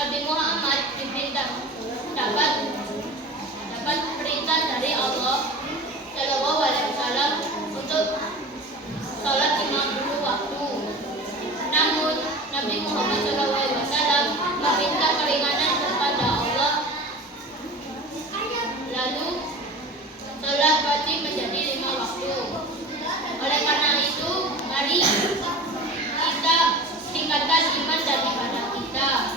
Nabi Muhammad dapat perintah dari Allah Shallallahu Alaihi Wasallam untuk sholat 50 waktu. Namun Nabi Muhammad Shallallahu Alaihi Wasallam meminta keringanan kepada Allah, lalu sholat wajib menjadi 5 waktu. Oleh karena itu, mari kita tingkatkan iman dan ibadah kita.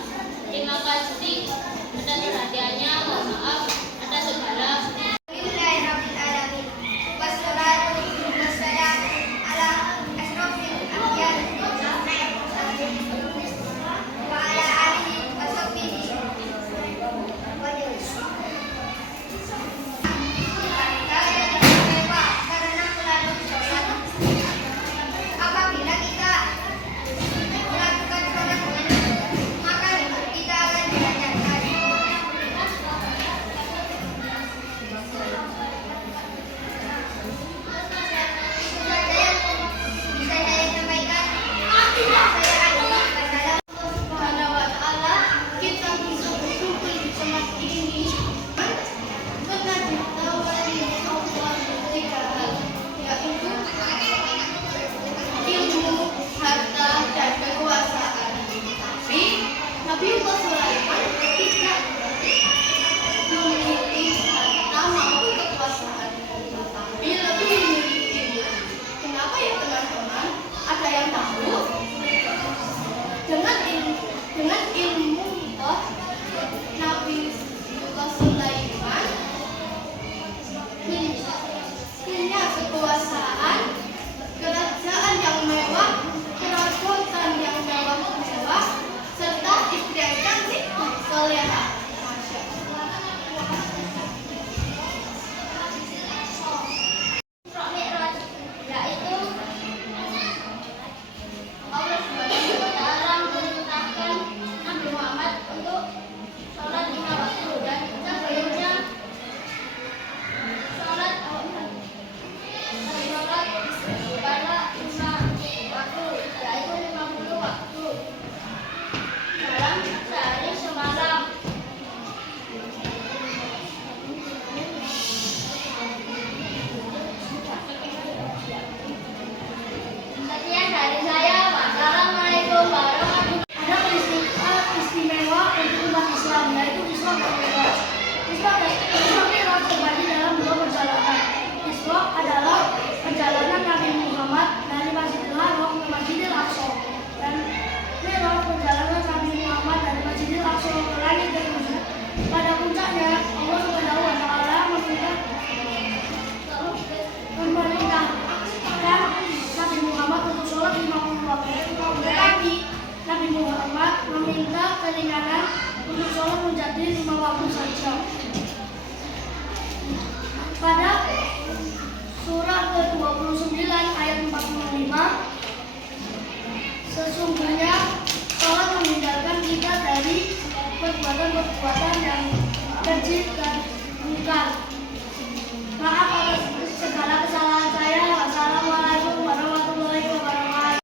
Terima kasih atas perhatiannya. Mohon maaf atas segala. Dengan ilmu Nabi Sulaiman punya kekuasaan, kerajaan yang mewah, perabotan yang mewah, serta istri yang cantik soleha. Nabi Muhammad meminta keringanan untuk sholat menjadi 5 waktu saja. Pada surah ke-29 ayat 45, sesungguhnya sholat menghindarkan kita dari perbuatan-perbuatan yang keji dan mungkar. Maaf atas segala kesalahan saya. Wassalamualaikum warahmatullahi wabarakatuh.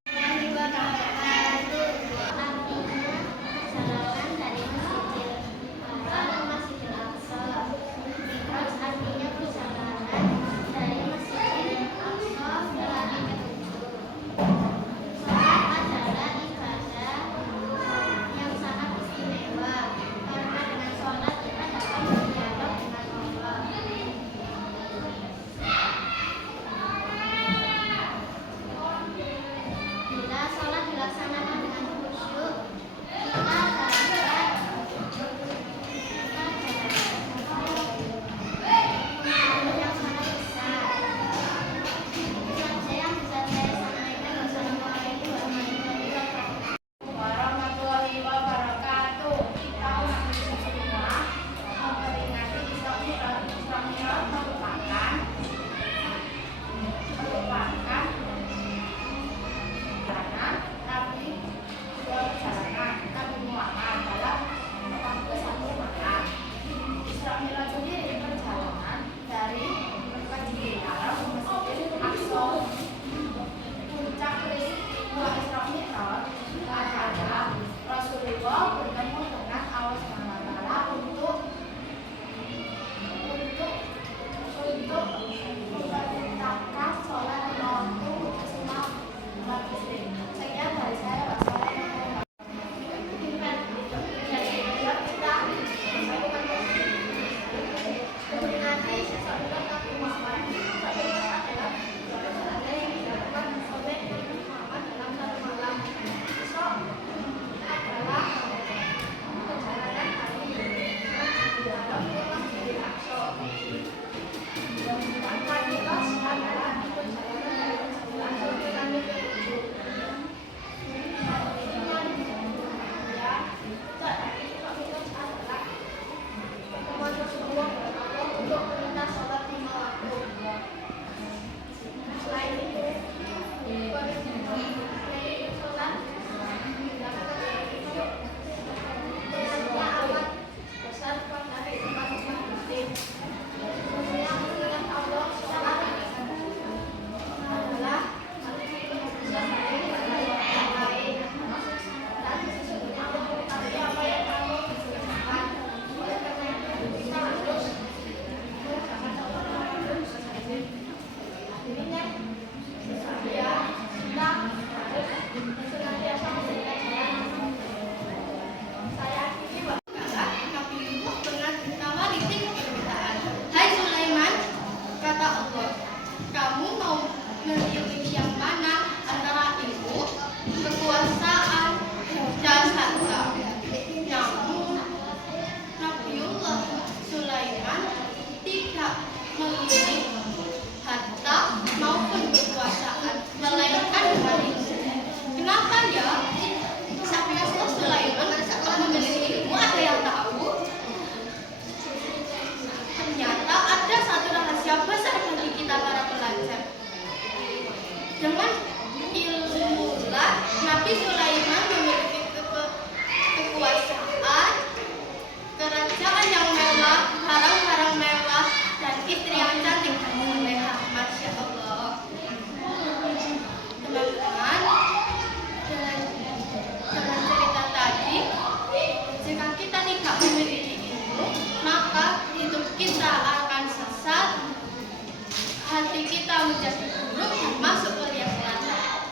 kita menjadi guru masuk kuliah selatan.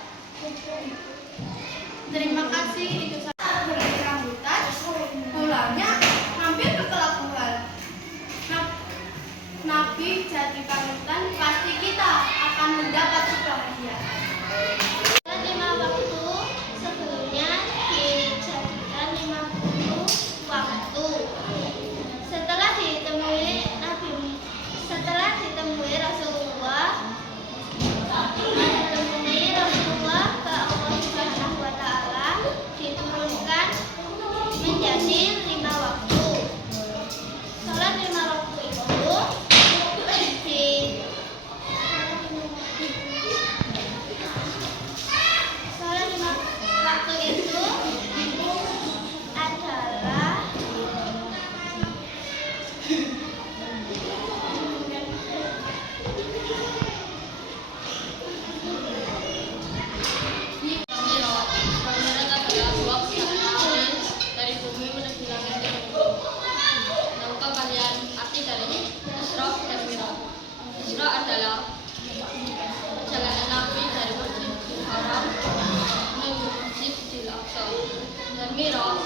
Terima kasih, itu saja berarti rambutan. Pulangnya hampir ke pelabuhan. Nabi jadi panutan, pasti kita akan mendapat bahagia. Sholat 5 waktu sebelumnya dijadikan 50 waktu. Setelah ditemui Rasulullah ke Allah Subhanahu wa Ta'ala, diturunkan menjadi 5 waktu. Sholat 5 waktu itu Sholat 5 waktu itu adalah Mi'raj adalah sebuah perjalanan dari bumi menuju langit yang tinggi. Tahukah kalian arti dari Isra dan Mi'raj? Isra adalah perjalanan Nabi dari Masjidil Haram menuju Masjidil Aqsa, dan Mi'raj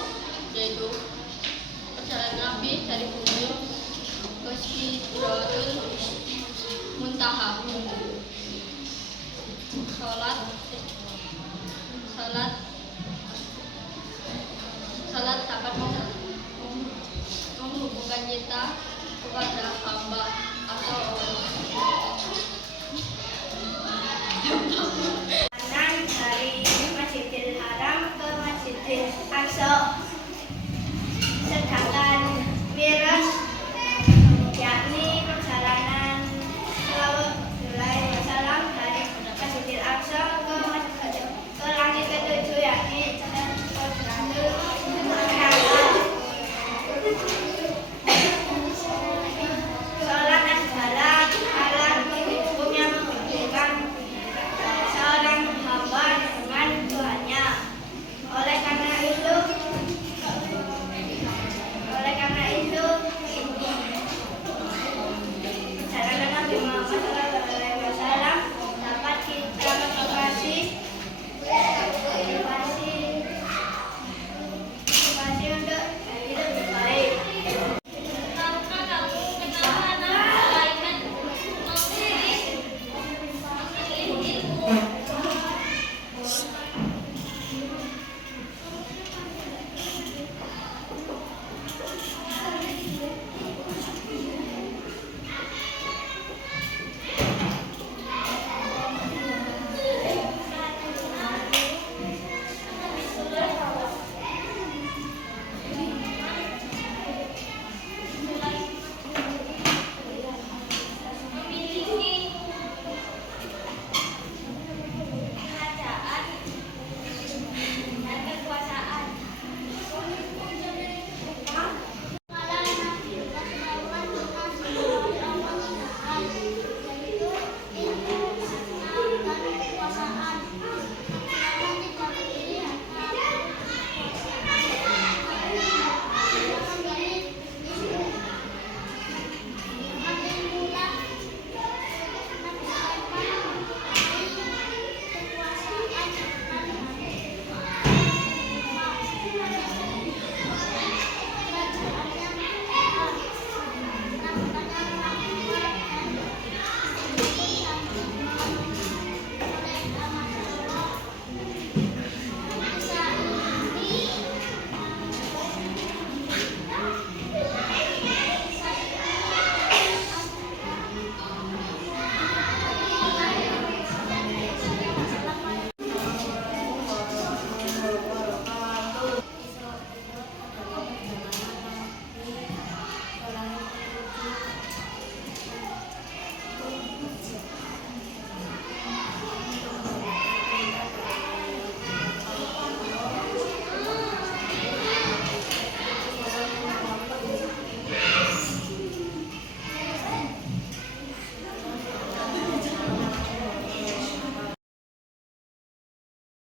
yaitu perjalanan Nabi dari bumi ke Sidratul Muntaha. Salat dapat menghubungkan kita kepada hamba atau Allah. perjalanan dari Masjidil Haram ke Masjidil Aqsa. Sedangkan Mi'raj yakni perjalanan Wasallam dari Masjidil Aqsa ke langit ketujuh, yakni Sidratul Muntaha.